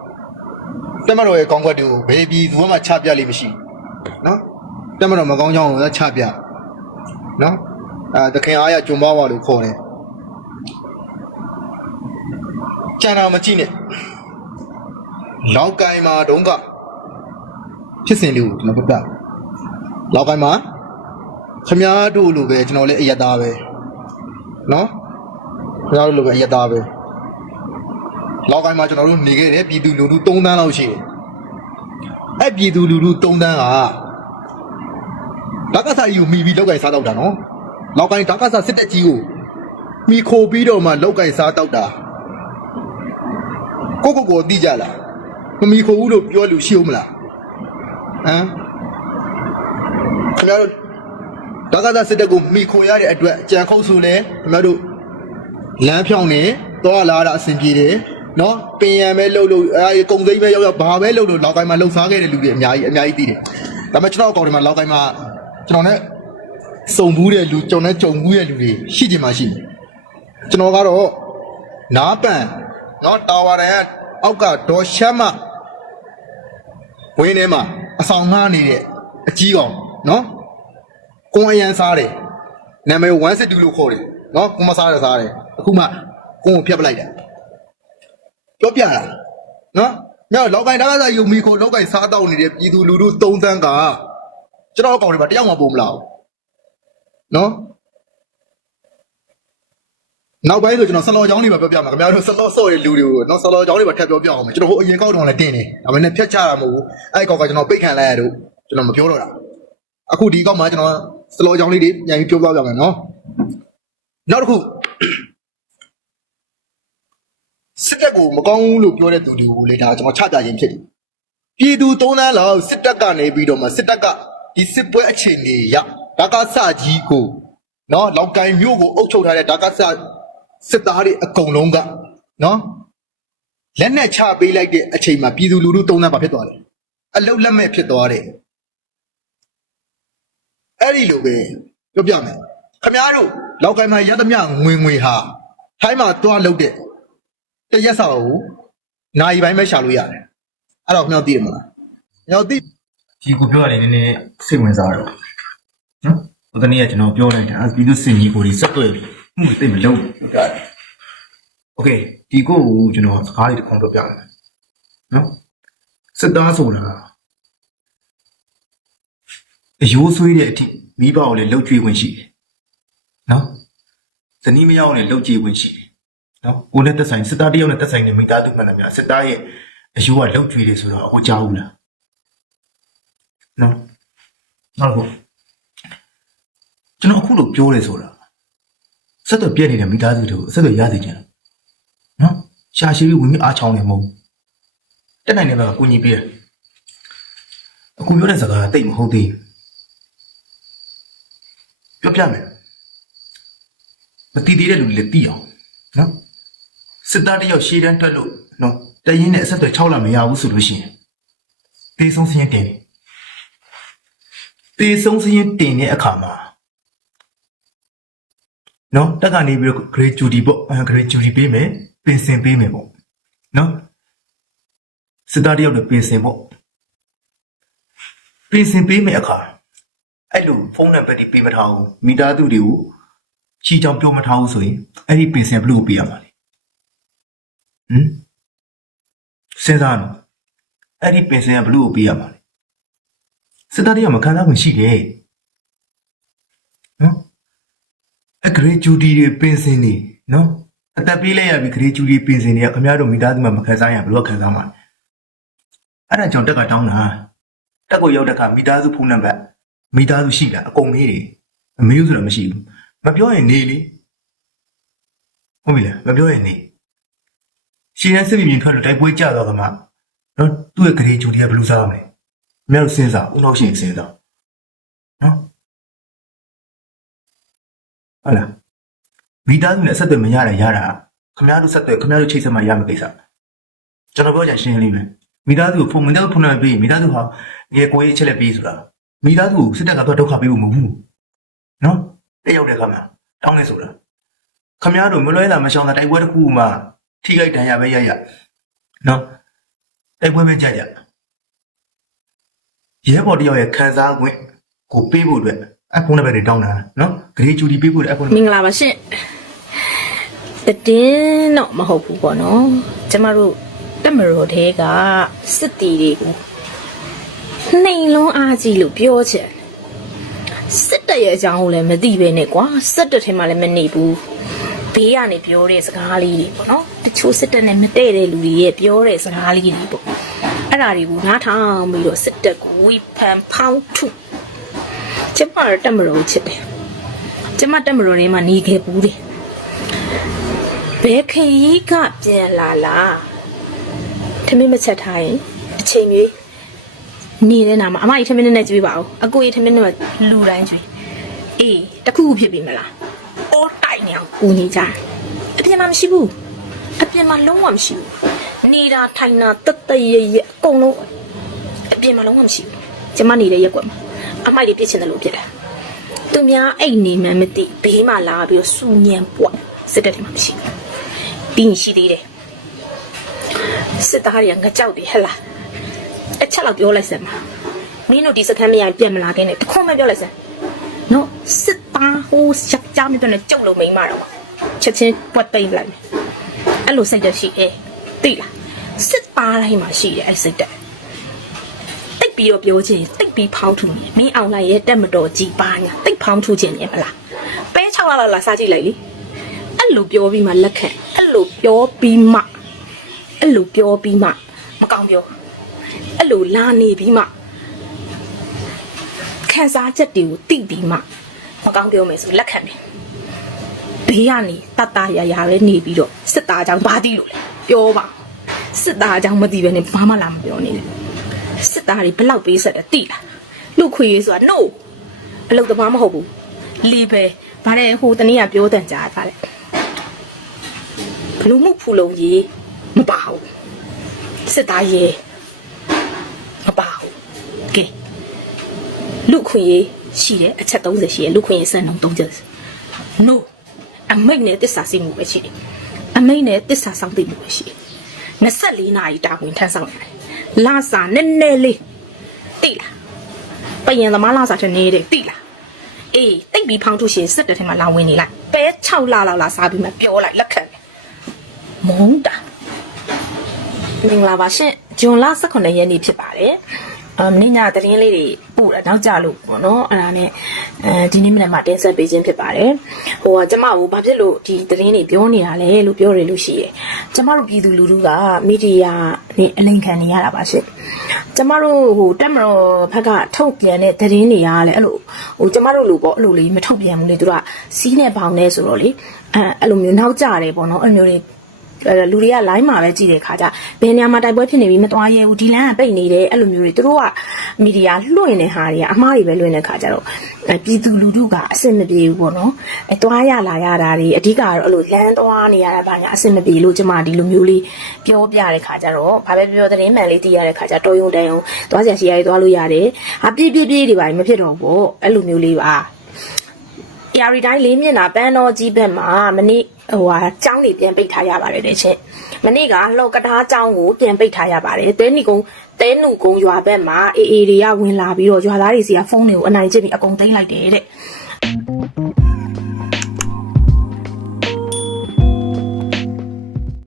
။တက်မတော်ရဲ့ကောင်းကွက်တွေကိုဘယ်ပြည်သူမှချပြလိမ့်မရှိဘူး။ နော်။တက်မတော်မကောင်းကြောင်းကိုလည်းချပြ။နော်။အဲတခင်အားရဂျုံပါဝါလို့ခေါ်တယ်။ကျန်တာမကြည့်နဲ့။လောက်ကိုင်းမှာတုံးကဖြစ်စဉ်လေးကိုကျွန်တော်ပြပြ။လောက်ကိုင်းမှာခမားတို့လိုပဲကျွန်တော်လည်းအယက်သားပဲ။နော်။ကျွန်တော်တို့လိုပဲအရသားပဲလောက်ကိုင်းမှာကျွန်တော်တို့နေခဲ့တယ်ပြည်သူလူထု3တန်းလောက်ရှိတယ်အဲ့ပြည်သူလူထု3တန်းက ဓာတ်ကစားကြီးကိုမိပြီးလောက်ကင်စားတော့တာနော်လောက်ကိုင်းဓာတ်ကစားစစ်တက်ကြီးကိုမိခိုပြီးတော့မှလောက်ကင်စားတော့တာကိုကိုကိုသိကြလားမမိခိုဘူးလို့ပြောလို့ရှိဦးမလားဟမ်ခင်ဗျားတို့ဓာတ်ကစားစစ်တက်ကိုမိခိုရတဲ့အတွက်ကြံခုတ်ဆိုလဲခင်ဗျားတို့လမ်းဖြောင်းနေသွားလာတာအဆင်ပြေတယ်နော်ပင်ရံပဲလှုပ်လို့အဲကုံသိမ်းပဲရောက်ရောက်ဘာပဲလှုပ်လို့လောက်ကိုင်းမှာလှုပ်ရှားခဲ့တဲ့လူတွေအများကြီးအများကြီးသိတယ်ဒါပေမဲ့ကျွန်တော်အကောင့်ထဲမှာလောက်ကိုင်းမှာ ကျွန်တော်နဲ့စုံဘူးတဲ့လူကျွန်တော်နဲ့ကြုံဘူးတဲ့လူတွေရှိချင်မှရှိတယ်ကျွန်တော်ကတော့နားပန်နော်တာဝါရန်ကအောက်ကဒေါ်ရှမ်းမဝင်းထဲမှာအဆောင်ငှားနေတဲ့အကြီးကောင်နော်ကွန်အရန်စားတယ်နာမည်162လို့ခေါ်တယ်နော်ကိုမစားရစားတယ်အခုမှကိုကိုဖျက်ပလိုက်တယ်ပြောပြတာနော်မြောက်လောက်ကိုင်းတကားစားယူမီကိုလောက်ကိုင်းစားတော့နေတဲ့ပြည်သူလူထု၃သန်းက ကျွန်တော်အကောင်တွေမှာတယောက်မှပုံမလာဘူးနော်နောက်ပိုင်းဆိုကျွန်တော်ဆလော်ချောင်းတွေပါပြောပြမှာခင်ဗျားတို့ဆလော်ဆော့ရဲ့လူတွေကိုနော်ဆလော်ချောင်းတွေပါထပ်ပြောပြအောင်မယ်ကျွန်တော်ဟိုအရင်ကောက်တော့လည်းတင်းနေဒါပေမဲ့ဖြတ်ချတာမဟုတ်ဘူးအဲ့ကောက်ကကျွန်တော်ပိတ်ခံလိုက်ရတော့ကျွန်တော်မပြောတော့တာအခုဒီကောက်မှာကျွန်တော်ဆလော်ချောင်းလေးတွေပြန်ပြီးပြောပြပြမယ်နော်နောက်တစ်ခုစစ်တပ်ကိုမကောင်းဘူးလို့ပြောတဲ့သူတွေကိုလေဒါကျွန်တော်ချပြခြင်းဖြစ်တယ်ပြည်သူသုံးသန်းလောက်စစ်တပ်ကနေပြီးတော့မှစစ်တပ်က ဒီစစ်ပွဲအခြေအနေရဒါကစကြီးကိုနော်လောက်ကိုင်းမြို့ကိုအုပ်ချုပ်ထားတဲ့ဒါကစစစ်သားတွေအကုန်လုံးကနော်လက်နဲ့ချပေးလိုက်တဲ့အချိန်မှာပြည်သူလူထုသုံးသန်းပါဖြစ်သွားတယ်အလုတ်လက်မဲ့ဖြစ်သွားတယ်အဲ့ဒီလိုပဲပြောပြမယ်ခမားတို့လောက်ကိုင်းမှာရသမျှငွေငွေဟာထိုင်းမှာတွားလုတ်တဲ့တရက်စာကိုနိုင်ပိုင်းပဲရှာလို့ရတယ်အဲ့တော့ခမားသိတယ်မလားကျွန်တော်သိ ဒီကိုပြောရတယ်နည်းနည်းစိတ်ဝင်စားတော့နော်ဟိုတနေ့ကကျွန်တော်ပြောလိုက်တာပြည်သူစင်ကြီးကိုဒီစက်တွေ့ပြီမှုသိမလုံးဘူးဟုတ်တယ်โอเคဒီကိုကိုကျွန်တော်စကားလေးတစ်ခုပြောပြမယ်နော်စစ်သားဆိုတာအယိုးဆွေးတဲ့အထိမိဘကိုလည်းလှုပ်ကြွေးဝင်ရှိတယ်နော်ဇနီးမယောက်နဲ့လှုပ်ကြွေးဝင်ရှိတယ်နော်ကိုနဲ့သက်ဆိုင်စစ်သားတယောက်နဲ့သက်ဆိုင်တဲ့မိသားစုမှန်တယ်များစစ်သားရဲ့အယိုးကလှုပ်ကြွေးတယ်ဆိုတော့ဟိုကြားဘူးလား နော်နောက်တော့ကျွန်တော်အခုလို့ပြောရဲဆိုတာဆက်တော့ပြည့်နေတဲ့မိသားစုတွေကိုဆက်တော့ရစေချင်တယ်နော်ရှာရှိပြီးဝင်ပြီးအားချောင်းနေမဟုတ်ဘူးတက်နိုင်တဲ့ဘက်ကကိုကြီးပေးတယ်အခုပြောတဲ့စကားကတိတ်မဟုတ်သေးဘူးပြောပြမယ်မတည်သေးတဲ့လူတွေလည်းသိအောင်နော်စစ်သားတစ်ယောက်ရှေ့တန်းတက်လို့နော်တရင်နဲ့အဆက်အသွယ်6လမရဘူးဆိုလို့ရှိရင်တေးဆုံးစင်းတင်တယ် တေဆုံးစရင်တင်တဲ့အခါမှာနော်တက်ကနေပြီးတော့ gratuity ပေါ့အဲ gratuity ပေးမယ်ပင်စင်ပေးမယ်ပေါ့နော်စစ်သားတယောက်တွေပင်စင်ပေါ့ပင်စင်ပေးမယ်အခါအဲ့လိုဖုန်းနံပါတ်တွေပေးမထားဘူးမိသားစုတွေကိုချီချောင်ပြောမထားဘူးဆိုရင်အဲ့ဒီပင်စင်ဘယ်လိုပေးရမှာလဲဟမ်စဉ်းစားနော်အဲ့ဒီပင်စင်ကဘယ်လိုပေးရမှာလဲ စစ်သားတွေကမခံစားဝင်ရှိတယ်နော်အဂရေဂျူဒီတွေပင်စင်နေနော်အသက်ပေးလိုက်ရပြီဂရေဂျူဒီပင်စင်တွေကခင်ဗျားတို့မိသားစုမှာမခံစားရဘယ်လိုခံစားမှာလဲအဲ့ဒါကြောင့်တက်ကတောင်းတာတက်ကိုရောက်တဲ့အခါမိသားစုဖုန်းနံပါတ်မိသားစုရှိတာအကုန်မေးတယ်အမေဆိုတာမရှိဘူးမပြောရင်နေလေဟုတ်ပြီလားမပြောရင်နေရှင်းရစစ်ပြင်ထွက်လို့တိုက်ပွဲကြတော့ကမှနော်သူ့ရဲ့ဂရေဂျူဒီကဘယ်လိုစားမလဲ မင်းတို့စဉ်းစားဦးလို့ရှိရင်စဉ်းစားနော်ဟုတ်လားမိသားစုနဲ့ဆက်သွယ်မရတာရတာခမရတို့ဆက်သွယ်ခမရတို့ချိတ်ဆက်မှရမယ့်ကိစ္စကျွန်တော်ပြောချင်ရှင်းလေးမယ်မိသားစုကိုဖုန်မင်းတို့ဖုန်နံပေးမိသားစုဟာငယ်ကိုရေးအချက်လက်ပေးဆိုတာမိသားစုကိုစစ်တပ်ကတော့ဒုက္ခပေးဖို့မဟုတ်ဘူးနော်တယောက်တည်းကမှတောင်းနေဆိုတာခမရတို့မလွဲလာမရှောင်တာတိုက်ပွဲတစ်ခုမှထိခိုက်ဒဏ်ရာပဲရရနော်တိုက်ပွဲပဲကြကြ ရဲဘော်တယောက်ရဲ့ခံစား권ကိုပေးဖို့အတွက်အဖုန်းနံပါတ်တွေတောင်းတာနော်ဂရေဂျူဒီပေးဖို့အတွက်အဖုန်းနံမပါတ်င်္ဂလာပါရှင်တတင်းတော့မဟုတ်ဘူးပေါ့နော်ကျမတို့တက်မတော်တဲကစစ်တီတွေကိုနှိမ်လွန်းအားကြီးလို့ပြောချင်တယ်စစ်တပ်ရဲ့အကြောင်းကိုလည်းမသိပဲနဲ့ကွာစစ်တပ်ထဲမှာလည်းမနေဘူးဘေးကနေပြောတဲ့စကားလေးတွေပေါ့နော်တချို့စစ်တပ်နဲ့မတည့်တဲ့လူတွေရဲ့ပြောတဲ့စကားလေးတွေပေါ့ အဲ့ဒါတွေကိုနားထောင်ပြီးတော့စစ်တပ်ကိုဝီဖန်ဖောင်းထုကျမတို့တက်မတော်ကိုချစ်တယ်ကျမတက်မတော်ထဲမှာနေခဲ့ဘူးတယ်ဘယ်ခရီးကပြန်လာလားထမင်းမချက်ထားရင်အချိန်ကြီးနေတဲ့နာမှာအမကြီးထမင်းနဲ့ကြွေးပါဦးအကိုကြီးထမင်းနဲ့လူတိုင်းကြွေးအေးတခုခုဖြစ်ပြီမလားအော်တိုင်နေအောင်ကိုနေကြတယ်အပြင်မှာမရှိဘူးအပြင်မှာလုံးဝမရှိဘူး နေတာထိုင်တာတက်တရရအကုန်လုံးအပြင်မှာလုံးဝမရှိဘူးကျမနေတဲ့ရက်ကွက်မှာအမိုက်တွေပြစ်ချင်တယ်လို့ဖြစ်တယ်သူများအဲ့နေမှန်းမသိဘေးမှာလာပြီးတော့စူညံပွက်စစ်တပ်ထဲမှာမရှိဘူးပြီးရင်ရှိသေးတယ်စစ်သားတွေကငကြောက်တယ်ဟဲ့လားအချက်လောက်ပြောလိုက်စမ်းပါမင်းတို့ဒီစခန်းမရပြန်မလာခင်နဲ့တခွန်းမပြောလိုက်စမ်းနော်စစ်သားသားဟိုးရက်ကြားမြတ်တဲ့ကြုတ်လို့မိန်မတော့ချက်ချင်းပွက်ပိန်လိုက်မယ်အဲ့လိုစိတ်တက်ရှိအဲ သိလားစစ်သားတိုင်းမှာရှိတယ်အဲ့စိတ်တက်တိတ်ပြီးတော့ပြောချင်းတိတ်ပြီးဖောင်းထူနေမင်းအောင်လိုက်ရဲ့တက်မတော်ကြီးပါညာတိတ်ဖောင်းထူခြင်းနေမလားပဲ6လလောက်လာစားကြည့်လိုက်လေအဲ့လိုပြောပြီးမှလက်ခံအဲ့လိုပြောပြီးမှအဲ့လိုပြောပြီးမှမကောင်းပြောအဲ့လိုလာနေပြီးမှခံစားချက်တွေကိုသိပြီးမှမကောင်းပြောမယ်ဆိုလက်ခံတယ်ဘေးကနေတတ်တရရပဲနေပြီးတော့စစ်သားအကြောင်းဘာသိလို့လဲ ပြောပါစစ်သားအကြောင်းမသိဘဲနဲ့ဘာမှလာမပြောနေနဲ့စစ်သားတွေဘလောက်ပေးဆက်တယ်သိလားလူခွေရေးဆိုတာ no အလုပ်သမားမဟုတ်ဘူးလေပဲဗါတဲ့ဟိုတနေ့ကပြောတန်ကြားတာလေဘလူမှုဖူလုံးကြီးမပါဘူးစစ်သားရေမပါဘူးကဲလူခွေရေးရှိတယ်အချက်30ရှိတယ်လူခွေရေးစံနှုန်း3ချက် no အမိတ်နဲ့တစ္ဆာစိတ်မှုပဲရှိတယ် အမိတ်နဲ့တစ္ဆာဆောင်သိမှုပဲရှိတယ်24နာရီတာဝန်ထမ်းဆောင်ရတယ်လာစာနည်းနည်းလေးတိလားပယံသမားလာစာတဲ့နေတယ်တိလားအေးတိတ်ပြီးဖောင်းထုရှင်စစ်တဲ့ထဲမှာလာဝင်နေလိုက်ပဲ6လလောက်လာစားပြီးမှပြောလိုက်လက်ခံတယ်မုန်းတာမင်္ဂလာပါရှင်ဂျွန်လ18ရက်နေ့ဖြစ်ပါတယ်အ မင်းညာသတင်းလေးတွေပို့တာနောက်ကြလို့ပေါ့နော်အဲ့ဒါနဲ့အဲဒီနေ့မနေ့မှတင်ဆက်ပေးခြင်းဖြစ်ပါတယ်ဟိုကကျမကိုဘာဖြစ်လို့ဒီသတင်းတွေပြောနေရလဲလို့ပြောရလို့ရှိရယ်ကျမတို့ပြည်သူလူထုကမီဒီယာနဲ့အလိန်ခံနေရတာပါရှင်ကျမတို့ဟိုတက်မတော်ဘက်ကထုတ်ပြန်တဲ့သတင်းတွေကလည်းအဲ့လိုဟိုကျမတို့လိုပေါ့အဲ့လိုလေးမထုတ်ပြန်ဘူးလေသူတို့ကစီးနဲ့ပေါင်နေဆိုတော့လေအဲအဲ့လိုမျိုးနောက်ကြတယ်ပေါ့နော်အဲ့လိုမျိုးတွေအဲ လူတွေက line မှာပဲကြည့်တဲ့ခါကျဘယ်နေရာမှာတိုက်ပွဲဖြစ်နေပြီမသွားရဲဘူးဒီလမ်းကပိတ်နေတယ်အဲ့လိုမျိုးတွေသူတို့ကမီဒီယာလွှင့်နေဟာတွေကအမားတွေပဲလွှင့်တဲ့ခါကျတော့အဲပြည်သူလူထုကအဆင်မပြေဘူးပေါ့နော်အဲသွားရလာရတာတွေအဓိကတော့အဲ့လိုလမ်းသွားနေရတာဘာညာအဆင်မပြေလို့ကျမဒီလိုမျိုးလေးပြောပြတဲ့ခါကျတော့ဘာပဲပြောသတင်းမှန်လေးသိရတဲ့ခါကျတော်ယုံတန်ယုံသွားစရာရှိရည်သွားလို့ရတယ်ဟာပြေးပြေးပြေးတွေပါမဖြစ်တော့ဘူးအဲ့လိုမျိုးလေးပါ။ ယာရီတိုင်းလေးမျက်နှာပန်းတော်ကြီးဘက်မှာမနေ့ဟိုဟာကျောင်းတွေပြန်ပိတ်ထားရပါတယ်တဲ့ချင်း။မနေ့ကလှော်ကတားကျောင်းကိုပြန်ပိတ်ထားရပါတယ်။တဲနီကုန်းတဲနုကုန်းရွာဘက်မှာအေအေတွေကဝင်လာပြီးတော့ရွာသားတွေစီကဖုန်းတွေကိုအနိုင်ကျင့်ပြီးအကုန်သိမ်းလိုက်တယ်တဲ့။